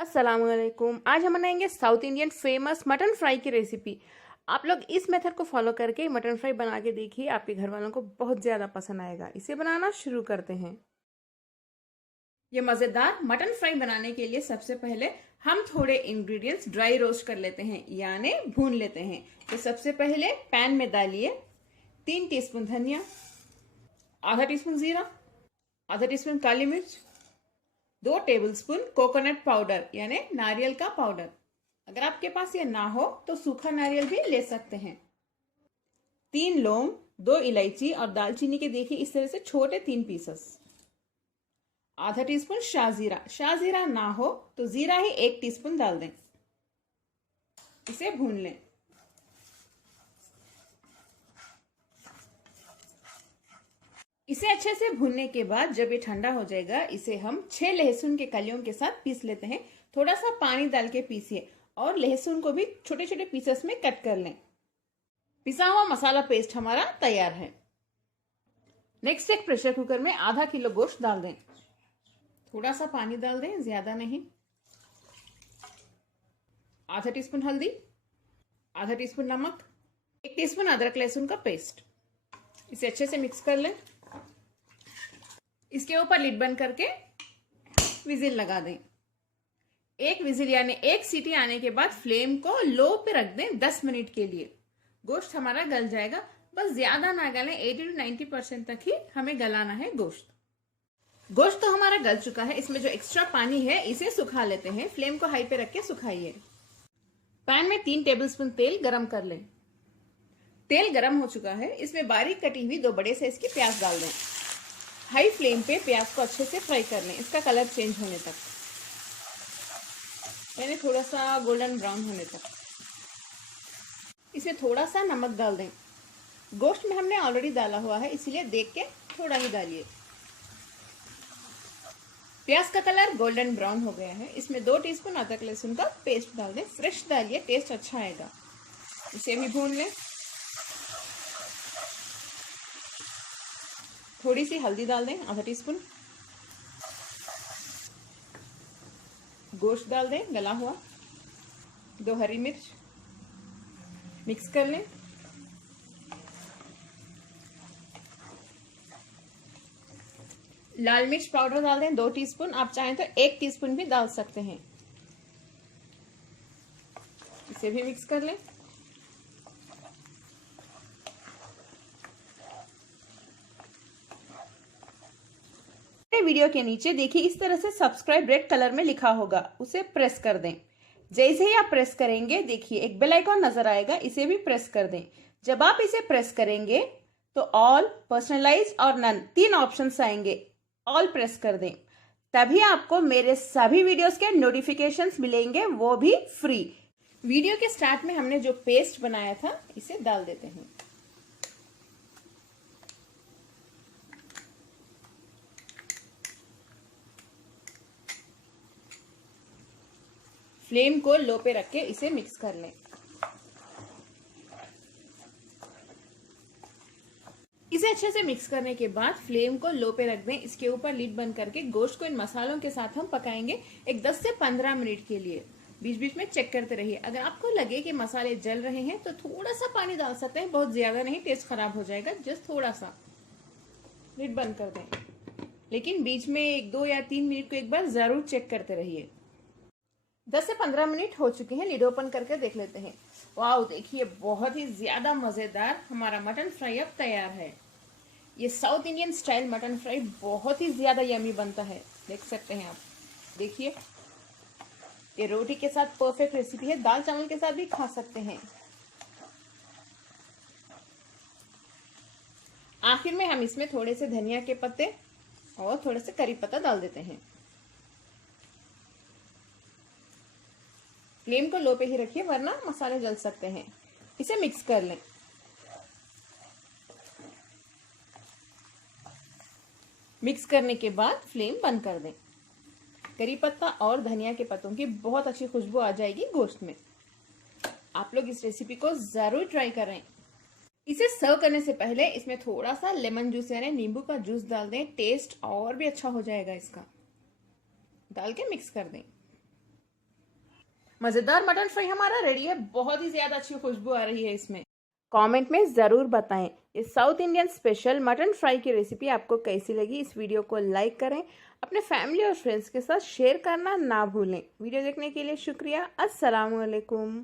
अस्सलामुअलैकुम। आज हम बनाएंगे south Indian famous mutton fry की रेसिपी। आप लोग इस मेथड को फॉलो करके मटन फ्राई बना के देखिए, आपके घर वालों को बहुत ज़्यादा पसंद आएगा। इसे बनाना शुरू करते हैं। ये मज़ेदार मटन फ्राई बनाने के लिए सबसे पहले हम थोड़े इंग्रेडिएंट्स ड्राई रोस्ट कर लेते हैं, यानी भून लेते हैं। तो सबसे पहले पैन में डालिए 3 टीस्पून धनिया, आधा टीस्पून जीरा, आधा टीस्पून काली मिर्च, 2 टेबलस्पून कोकोनट पाउडर यानी नारियल का पाउडर। अगर आपके पास ये ना हो तो सूखा नारियल भी ले सकते हैं। 3 लौंग, 2 इलायची और दालचीनी के देखिए इस तरह से छोटे 3 पीसेस। आधा टीस्पून शाहजीरा, शाहजीरा ना हो तो जीरा ही 1 टीस्पून डाल दें। इसे भून लें। इसे अच्छे से भूनने के बाद जब ये ठंडा हो जाएगा, इसे हम 6 लहसुन के कलियों के साथ पीस लेते हैं। थोड़ा सा पानी डाल के पीसिए और लहसुन को भी छोटे छोटे पीसेस में कट कर लें। पिसा हुआ मसाला पेस्ट हमारा तैयार है। नेक्स्ट एक प्रेशर कुकर में आधा किलो गोश्त डाल दें। थोड़ा सा पानी डाल दें, ज्यादा नहीं। आधा टीस्पून हल्दी, आधा टीस्पून नमक, 1 टीस्पून अदरक लहसुन का पेस्ट। इसे अच्छे से मिक्स कर लें। इसके ऊपर लिड बंद करके विजिल लगा दें। 1 विजिल यानी 1 सीटी आने के बाद फ्लेम को लो पे रख दें 10 मिनट के लिए। गोश्त हमारा गल जाएगा, बस ज्यादा ना गलें, 80 to 90% तक ही हमें गलाना है गोश्त। गोश्त तो हमारा गल चुका है। इसमें जो एक्स्ट्रा पानी है इसे सुखा लेते हैं। फ्लेम को हाई पे रख के सुखाइए। पैन में 3 टेबलस्पून तेल गरम कर लें। तेल गरम हो चुका है। इसमें बारीक कटी हुई 2 बड़े साइज के प्याज डाल दें। हाई फ्लेम पे प्याज को अच्छे से फ्राई कर लें, इसका कलर चेंज होने तक, यानी थोड़ा सा गोल्डन ब्राउन होने तक। इसमें थोड़ा सा नमक डाल दें। गोश्त में हमने ऑलरेडी डाला हुआ है, इसीलिए देख के थोड़ा ही डालिए। प्याज का कलर गोल्डन ब्राउन हो गया है। इसमें 2 टीस्पून अदरक लहसुन का पेस्ट डाल दें। फ्रेश डालिए, टेस्ट अच्छा आएगा। इसे भी भून लें। थोड़ी सी हल्दी डाल दें, आधा टीस्पून। गोश्त डाल दें गला हुआ, 2 हरी मिर्च, मिक्स कर लें। लाल मिर्च पाउडर डाल दें 2 टीस्पून। आप चाहें तो 1 टीस्पून भी डाल सकते हैं। इसे भी मिक्स कर लें। वीडियो के नीचे देखिए इस तरह से सब्सक्राइब रेड कलर में लिखा होगा, उसे प्रेस कर दें। जैसे ही आप प्रेस करेंगे देखिए एक बेल आइकॉन नजर आएगा, इसे भी प्रेस कर दें। जब आप इसे प्रेस करेंगे तो ऑल, पर्सनलाइज और नन 3 ऑप्शंस आएंगे। ऑल प्रेस कर दें, तभी आपको मेरे सभी वीडियोस के नोटिफिकेशंस मिलेंगे, वो भी फ्री। वीडियो के स्टार्ट में हमने जो पेस्ट बनाया था इसे डाल देते हैं। फ्लेम को लो पे रख के इसे मिक्स कर लें। इसे अच्छे से मिक्स करने के बाद फ्लेम को लो पे रख दें। इसके ऊपर लिड बंद करके गोश्त को इन मसालों के साथ हम पकाएंगे एक 10 से 15 मिनट के लिए। बीच बीच में चेक करते रहिए। अगर आपको लगे कि मसाले जल रहे हैं तो थोड़ा सा पानी डाल सकते हैं, बहुत ज्यादा नहीं, टेस्ट खराब हो जाएगा। जस्ट थोड़ा सा। लिड बंद कर दें, लेकिन बीच में 1, 2 या 3 मिनट को एक बार जरूर चेक करते रहिए। 10 से 15 मिनट हो चुके हैं। लिड ओपन करके देख लेते हैं। वाह, देखिए बहुत ही ज्यादा मजेदार हमारा मटन फ्राई अब तैयार है। ये south Indian style mutton fry बहुत ही ज्यादा यमी बनता है, देख सकते हैं आप। देखिए ये रोटी के साथ परफेक्ट रेसिपी है। दाल चावल के साथ भी खा सकते हैं। आखिर में हम इसमें थोड़े से धनिया के पत्ते और थोड़े से करी पत्ता डाल देते हैं। फ्लेम को लो पे ही रखिए, वरना मसाले जल सकते हैं। इसे मिक्स कर लें। मिक्स करने के बाद फ्लेम बंद कर दें। करी पत्ता और धनिया के पत्तों की बहुत अच्छी खुशबू आ जाएगी गोश्त में। आप लोग इस रेसिपी को जरूर ट्राई करें। इसे सर्व करने से पहले इसमें थोड़ा सा लेमन जूस यानी नींबू का जूस डाल दें, टेस्ट और भी अच्छा हो जाएगा इसका। डाल के मिक्स कर दें। मजेदार मटन फ्राई हमारा रेडी है। बहुत ही ज्यादा अच्छी खुशबू आ रही है इसमें। कमेंट में ज़रूर बताएं ये south Indian special mutton fry की रेसिपी आपको कैसी लगी। इस वीडियो को लाइक करें, अपने फैमिली और फ्रेंड्स के साथ शेयर करना ना भूलें। वीडियो देखने के लिए शुक्रिया। अस्सलाम वालेकुम।